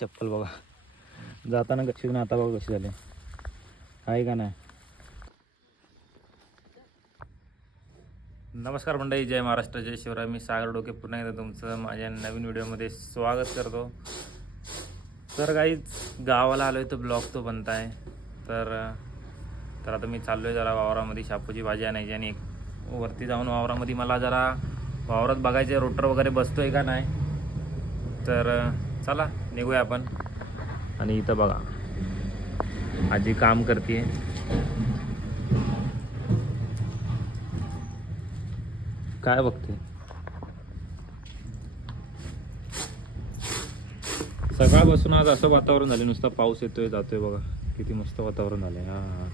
चप्पल बघा. जाताना कशी ना आता बघा कशी झाली. आहे का नाही? नमस्कार मंडळी जय महाराष्ट्र जय शिवराय. मी सागर डोके पुन्हा एकदा तुमचं माझ्या नवीन व्हिडिओमध्ये स्वागत करतो. तर काहीच गावाला आलो आहे तर ब्लॉग तो बनत आहे. तर तर आता मी चाललो आहे जरा वावरामध्ये शापूची भाजी आणायची आणि वरती जाऊन वावरामध्ये मला जरा वावरात बघायचं रोटर वगैरे बसतो आहे का नाही. तर चला निघूया आपण. आणि इथं बघा. आजी काम करते काय बघते? सकाळपासून आज असं वातावरण झालं नुसता पाऊस येतोय जातोय बघा. किती मस्त वातावरण झालंय. हा हा.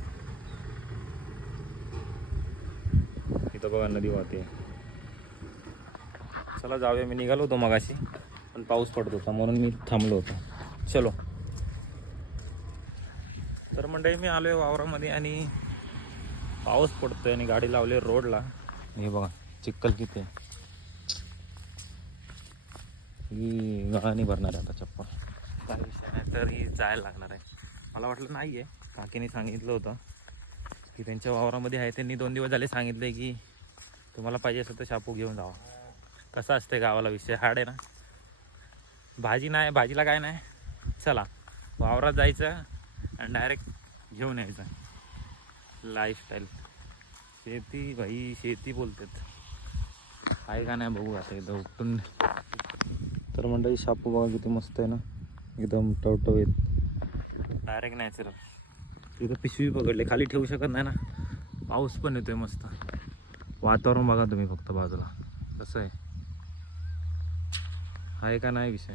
इथं बघा नदी वाहते चला जाऊया. मी निघालो होतो मगाशी. पण पाऊस पडत होता म्हणून मी थांबलो होतो. चलो. तर मंडळी मी आलोय वावरामध्ये आणि पाऊस पडतोय आणि गाडी लावली रोडला. हे बघा चिक्कल किती आहे. ही गळाने भरणार आहे आता चप्पल. काय विषय नाही तर ही जायला लागणार आहे. मला वाटलं नाही आहे काकीने सांगितलं होतं की त्यांच्या वावरामध्ये आहे त्यांनी दोन दिवस झाले सांगितले की तुम्हाला पाहिजे असेल तर शापू घेऊन जावा. कसा असते गावाला विषय हाड आहे ना? भाजी नाही भाजीला काय नाही. चला वावरात जायचं आणि डायरेक्ट घेऊन यायचं. लाईफस्टाईल शेती भाई शेती बोलतात. आहे का नाही बघू आता एकदा उठून. तर मंडळी शापू बघा किती मस्त आहे ना. एकदम टवटवीत. डायरेक्ट नॅचरल तिथं पिशवी पकडले खाली ठेवू शकत नाही ना. पाऊस पण येतोय मस्त. वातावरण बघा तुम्ही फक्त बाजूला. कसं आहे? आहे का नाही विषय?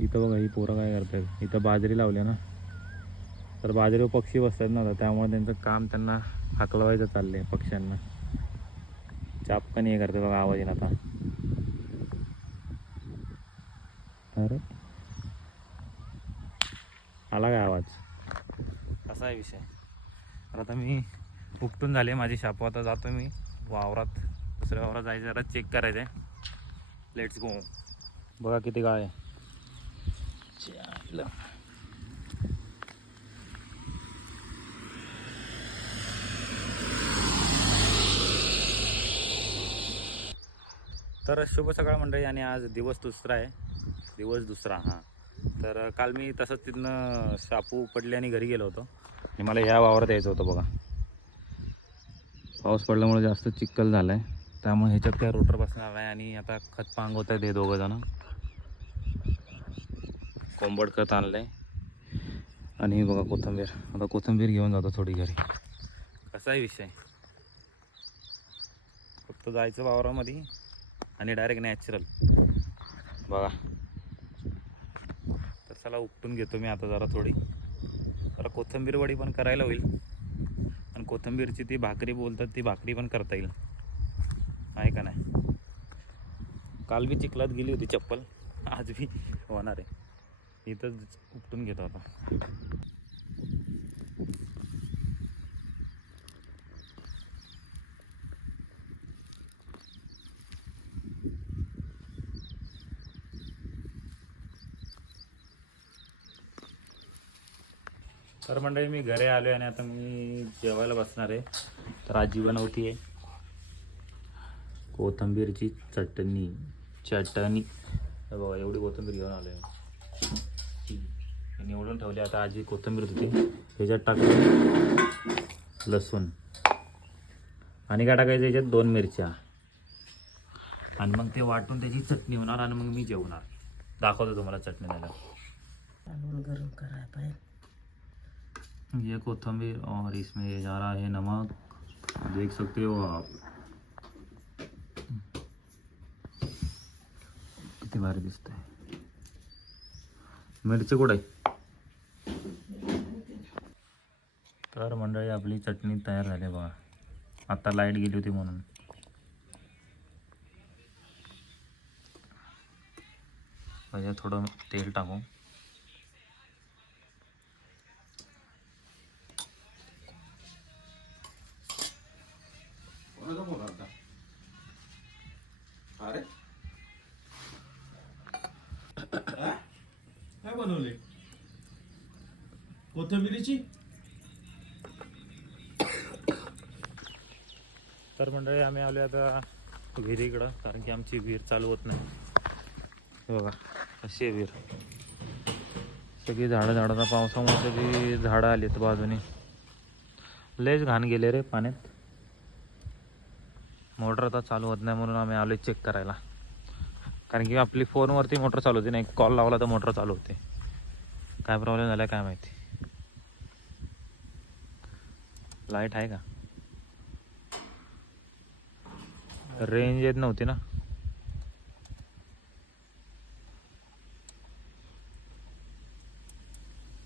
इथं बघा ही पोरं काय करतात? इथं बाजरी लावल्या ना. तर बाजरीवर पक्षी बसतात ना त्यामुळे त्यांचं काम त्यांना हाकलवायचं चाललंय पक्ष्यांना. चापकन हे करते बघा आवाज येईन आता. अरे आला काय आवाज? असा आहे विषय? तर आता मी उपटून झाले माझी शापू. आता जातो मी वावरात. दुसऱ्या वावरात जायचं जरा चेक करायचं आहे लेट्स गो बघा किती गाळ आहे. तर शुभ सकाळ मंडळी आणि आज दिवस दुसरा आहे. दिवस दुसरा हां. तर काल मी तसंच तिथनं शापू पडले आणि घरी गेलो होतो. आणि मला ह्या वावरात यायचं होतं बघा. पाऊस पडल्यामुळे जास्त चिक्कल झाला आहे त्यामुळे ह्याच्यात काय रोटर बसणार नाही आणि आता खत पांगवत आहेत हे दोघं जण. कोंबड खत आणलं आहे आणि बघा कोथिंबीर. आता कोथिंबीर घेऊन जातो थोडी घरी. कसा आहे विषय? फक्त जायचं वावरामध्ये आणि डायरेक्ट नॅचरल बघा. तर चला उपटून घेतो मी आता जरा थोडी. जरा कोथिंबीर वडी पण करायला होईल. आणि कोथिंबीरची ती भाकरी बोलतात ती भाकरी पण करता येईल. आहे का नाही? काल बी चिखलात गेली होती चप्पल. आज बी होणार आहे. इथंच उपटून घेतो आता. तर मंडळी मी घरी आलो आणि आता मी जेवायला बसणार आहे. तर आजी बनवती आहे कोथिंबीरची चटणी. चटणी. बघा एवढी कोथिंबीर घेऊन आलो आहे निवडून ठेवली आता आजी कोथिंबीर होती. ह्याच्यात टाकली लसूण. आणि काय टाकायचं याच्यात दोन मिरच्या. आणि मग ते वाटून त्याची चटणी होणार आणि मग मी जेवणार. दाखवतो तुम्हाला चटणी झाल्यावर. गरम करायला पाहिजे. ये कोथिंबीर और इसमें जा रहा है नमक. देख सकते हो आप. किती भारी दिसत आहे मिरची कुठं आहे? तर मंडळी आपली चटणी तयार झाली बघा. आता लाइट गेली होती म्हणून. थोडं तेल टाकू. कोथिंबिरीची? तर मंडळी आम्ही आलो आता विहिरीकडं कारण की आमची विहीर चालू होत नाही. बघा अशी आहे विहीर. सगळी झाडं झाडाचा पावसामुळे सगळी झाडं आली आहेत बाजूने. लयच घाण गेले रे पाण्यात. मोटर आता चालू होत नाही म्हणून आम्ही आलो चेक करायला. कारण की आपली फोनवरती मोटर चालू होती नाही कॉल लावला तर मोटर चालू होते. काय प्रॉब्लेम झाला काय माहिती? लाइट आहे का? रेंज येत नव्हती ना?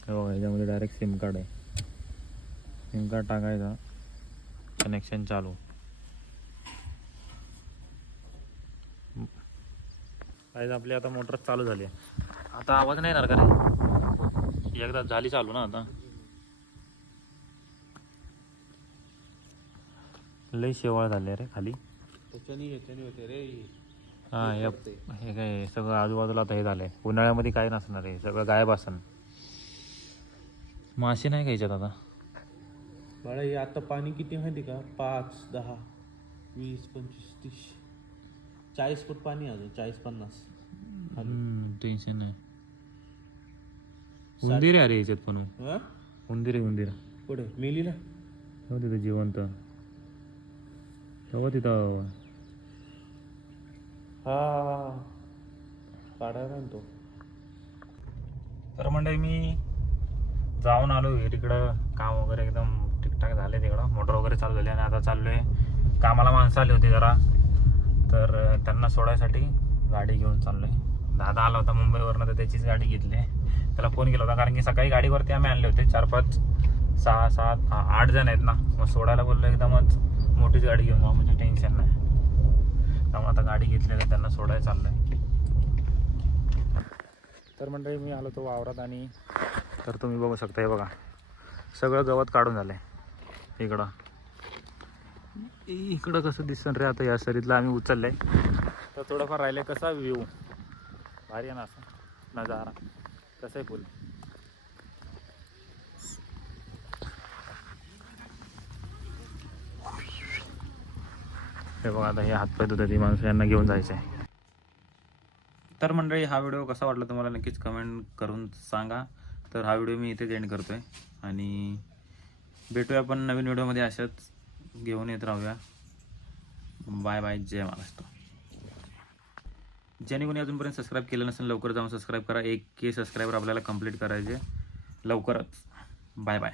हो याच्यामध्ये डायरेक्ट सिम कार्ड आहे. सिम कार्ड टाकायचा. कनेक्शन चालू. काय आपली आता मोटर चालू झाली आहे. आता आवाज नाही येणार का रे? एकदा झाली चालू ना आता. लई शेवाळ झाले रे खाली. त्याच्यानी ह्याच्यानी होते रे. हा हे हे काय सगळं आजूबाजूला आता हे झालंय. उन्हाळ्यामध्ये काय नसणार आहे सगळं गायब असन. मासे नाही खायच्यात आता? बाळा हे आता पाणी किती माहिती का? पाच दहा वीस पंचवीस तीस. चाळीस फूट पाणी आहे अजून चाळीस पन्नास. टेन्शन नाही. उंदीर आहे अरे याच्यात पण. हा? उंदीर आहे उंदीर. पुढे मेलीला? हो तिथं जिवंत. हो तिथं हा काढायला ना तो तर मंडळी मी जाऊन आलो तिकडं काम वगैरे एकदम ठीकठाक झाले तिकडं. मोटर वगैरे चालू झाली आणि आता चाललोय. कामाला माणसं आली होती जरा. तर त्यांना सोडायसाठी गाडी घेऊन चाललोय. दादा आला होता मुंबईवरनं तर त्याचीच गाडी घेतली. त्याला फोन केला होता कारण की सकाळी गाडीवरती आम्ही आणले होते. चार पाच सहा सात आठ जण आहेत ना. मग सोडायला बोललो एकदमच मोठीच गाडी घेऊन जाऊ म्हणजे टेन्शन नाही. त्यामुळे आता गाडी घेतली तर त्यांना सोडायला चाललंय. तर मंडळी मी आलो तो वावरात आणि तर तुम्ही बघू शकता हे बघा. सगळं गवत काढून झालंय. इकडं. इकडं कसं दिसन रे आता या सरीतला. आम्ही उचललंय. तर थोडंफार राहिलंय कसा व्ह्यू भारी आहे ना असं. नजारा. कसं आहे फुल? हे बघा आता हे हातपाय धुतात ती माणसं यांना घेऊन जायचं आहे तर मंडळी हा व्हिडिओ कसा वाटला तुम्हाला नक्कीच कमेंट करून सांगा. तर हा व्हिडिओ मी इथेच एंड करतोय. आणि भेटूया आपण नवीन व्हिडिओमध्ये. अशाच घेऊन येत राहूया. बाय बाय जय महाराष्ट्र. ज्याने कोणी अजूनपर्यंत सबस्क्राईब केलं नसेल लवकर जाऊन सबस्क्राईब करा. एक के सबस्क्रायबर आपल्याला कंप्लीट करायचे. लवकरच. Bye bye